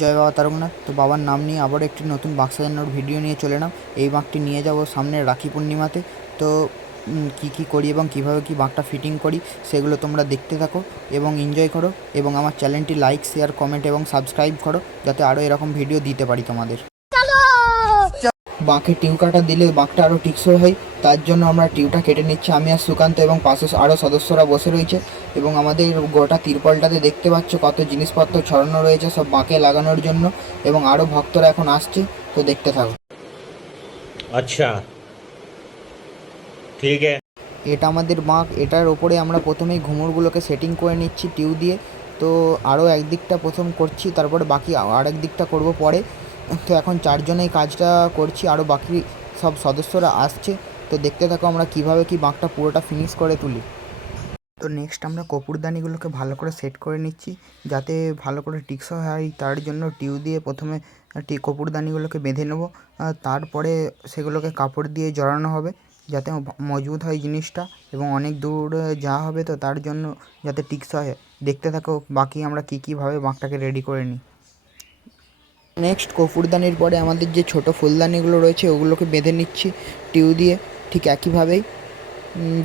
জয় বাবা তারকনাথ। তো বাবার নাম নিয়ে আবার একটি নতুন বাঁক সাজানোর ভিডিও নিয়ে চলে এলাম। এই বাঁকটি নিয়ে যাব সামনের রাখি পূর্ণিমাতে। তো কী করি এবং কীভাবে কী বাঁকটা ফিটিং করি সেগুলো তোমরা দেখতে থাকো এবং এনজয় করো, এবং আমার চ্যানেলটি লাইক, শেয়ার, কমেন্ট এবং সাবস্ক্রাইব করো, যাতে আরও এরকম ভিডিও দিতে পারি তোমাদের। বাঁকে টিউ কাটা দিলে বাঁকটা আরও টিকসই হয়, তার জন্য আমরা টিউটা কেটে নিচ্ছি। আমি আর সুকান্ত এবং পাশে আরও সদস্যরা বসে রয়েছে, এবং আমাদের গোটা তিরপলটাতে দেখতে পাচ্ছ কত জিনিসপত্র ছড়ানো রয়েছে সব বাঁকে লাগানোর জন্য, এবং আরও ভক্তরা এখন আসছে। তো দেখতে থাকো। আচ্ছা, ঠিক আছে। এটা আমাদের বাঁক। এটার ওপরে আমরা প্রথমেই ঘুঙুরগুলোকে সেটিং করে নিচ্ছি টিউ দিয়ে। তো আরও একদিকটা প্রথম করছি, তারপরে বাকি আরেক দিকটা করব পরে। তো এখন চারজনেই কাজটা করছি, আরও বাকি সব সদস্যরা আসছে। তো দেখতে থাকো আমরা কিভাবে কি বাঁকটা পুরোটা ফিনিশ করে তুলি। তো নেক্সট আমরা কপুরদানিগুলোকে ভালো করে সেট করে নিচ্ছি, যাতে ভালো করে টিকসই হয়। তার জন্য টিউ দিয়ে প্রথমে কপুরদানিগুলোকে বেঁধে নেব, তারপরে সেগুলোকে কাপড় দিয়ে জড়ানো হবে, যাতে মজবুত হয় জিনিসটা এবং অনেক দূর যাওয়া হবে। তো তার জন্য যাতে টিকসই হয়। দেখতে থাকো বাকি আমরা কীভাবে বাঁকটাকে রেডি করে নিই। নেক্সট কপুরদানির পরে আমাদের যে ছোট ফুলদানিগুলো রয়েছে ওগুলোকে বেঁধে নিচ্ছি টিউ দিয়ে, ঠিক একইভাবেই,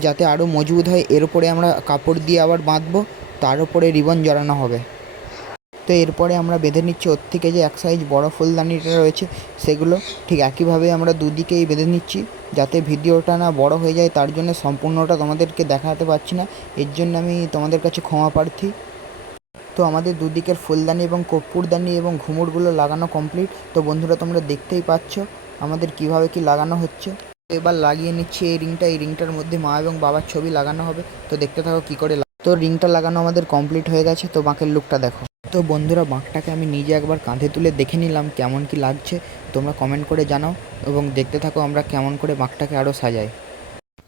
যাতে আরও মজবুত হয়। এর উপরে আমরা কাপড় দিয়ে আবার বাঁধবো, তার উপরে রিবন জড়ানো হবে। তো এরপরে আমরা বেঁধে নিচ্ছি ওর থেকে যে এক সাইজ বড় ফুলদানিটা রয়েছে সেগুলো, ঠিক একইভাবে আমরা দুদিকেই বেঁধে নিচ্ছি, যাতে ভিডিওটা না বড় হয়ে যায়। তার জন্য সম্পূর্ণটা তোমাদেরকে দেখাতে পারছি না, এর জন্য আমি তোমাদের কাছে ক্ষমা প্রার্থী। তো আমাদের দুদিকের ফুলদানি এবং কর্পূরদানি এবং ঘুঙুরগুলো লাগানো কমপ্লিট। তো বন্ধুরা তোমরা দেখতেই পাচ্ছ আমাদের কিভাবে কি লাগানো হচ্ছে। এবার লাগিয়ে নিচ্ছি এই রিংটা। এই রিংটার মধ্যে মা এবং বাবার ছবি লাগানো হবে। তো দেখতে থাকো কী করে। তো রিংটা লাগানো আমাদের কমপ্লিট হয়ে গেছে। তো বাঁকের লুকটা দেখো। তো বন্ধুরা বাঁকটাকে আমি নিজে একবার কাঁধে তুলে দেখে নিলাম কেমন কি লাগছে। তোমরা কমেন্ট করে জানাও এবং দেখতে থাকো আমরা কেমন করে বাঁকটাকে আরও সাজাই।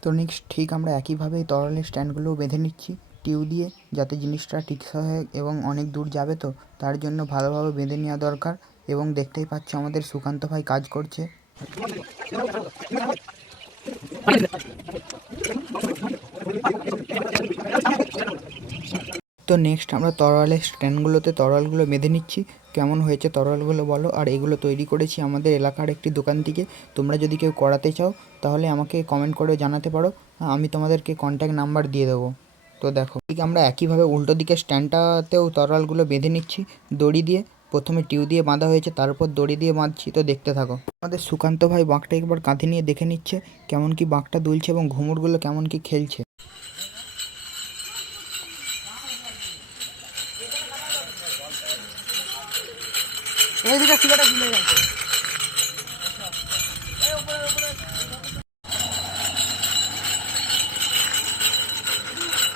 তো নেক্সট ঠিক আমরা একইভাবেই তরলের স্ট্যান্ডগুলোও বেঁধে নিচ্ছি টিউ দিয়ে, যাতে জিনিসটা টিকসই হয় এবং অনেক দূর যাবে। তো তার জন্য ভালোভাবে বেঁধে নেওয়া দরকার, এবং দেখতেই পাচ্ছ আমাদের সুকান্ত ভাই কাজ করছে। তো নেক্সট আমরা তরোয়ালের স্ট্যান্ডগুলোতে তরোয়ালগুলো বেঁধে নিচ্ছি। কেমন হয়েছে তরোয়ালগুলো বলো। আর এগুলো তৈরি করেছি আমাদের এলাকার একটি দোকান থেকে। তোমরা যদি কেউ করাতে চাও তাহলে আমাকে কমেন্ট করে জানাতে পারো, আমি তোমাদেরকে কন্ট্যাক্ট নাম্বার দিয়ে দেবো। তো দেখো ঠিক আমরা একইভাবে উল্টো দিকের স্ট্যান্ডটাতেও তরোয়ালগুলো বেঁধে নিচ্ছি দড়ি দিয়ে। প্রথমে টিউ দিয়ে বাঁধা হয়েছে, তারপর দড়ি দিয়ে বাঁধছি। তো দেখতে থাকো। আমাদের সুকান্ত ভাই বাঁকটা একবার কাঁধে নিয়ে দেখে নিচ্ছে কেমন কি বাঁকটা দুলছে এবং ঘুঙুরগুলো কেমন কি খেলছে। এইদিকে সিগারেট ঝুলে গেছে।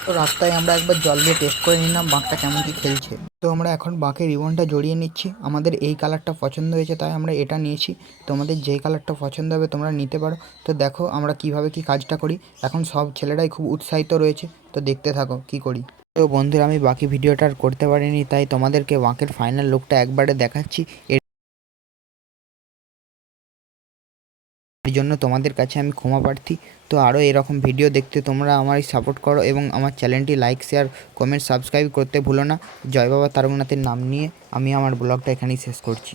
তো রাস্তায় আমরা একবার জল দিয়ে টেস্ট করে নিলাম বাঁকটা কেমন কি খেলছে। তো আমরা এখন বাঁকের রিবনটা জড়িয়ে নিচ্ছি। আমাদের এই কালারটা পছন্দ হয়েছে তাই আমরা এটা নিয়েছি। তোমাদের যেই কালারটা পছন্দ হবে তোমরা নিতে পারো। তো দেখো আমরা কিভাবে কি কাজটা করি। এখন সব ছেলেরাই খুব উৎসাহিত রয়েছে। তো দেখতে থাকো কি করি। তো বন্ধুরা আমি বাকি ভিডিওটা আর করতে পারিনি, তাই তোমাদেরকে বাঁকের ফাইনাল লুকটা একবারে দেখাচ্ছি। এর জন্য তোমাদের কাছে আমি ক্ষমা প্রার্থী। তো আরও এরকম ভিডিও দেখতে তোমরা আমারই সাপোর্ট করো এবং আমার চ্যানেলটি লাইক, শেয়ার, কমেন্ট, সাবস্ক্রাইব করতে ভুলো না। জয় বাবা তারকনাথের নাম নিয়ে আমি আমার ব্লগটা এখানেই শেষ করছি।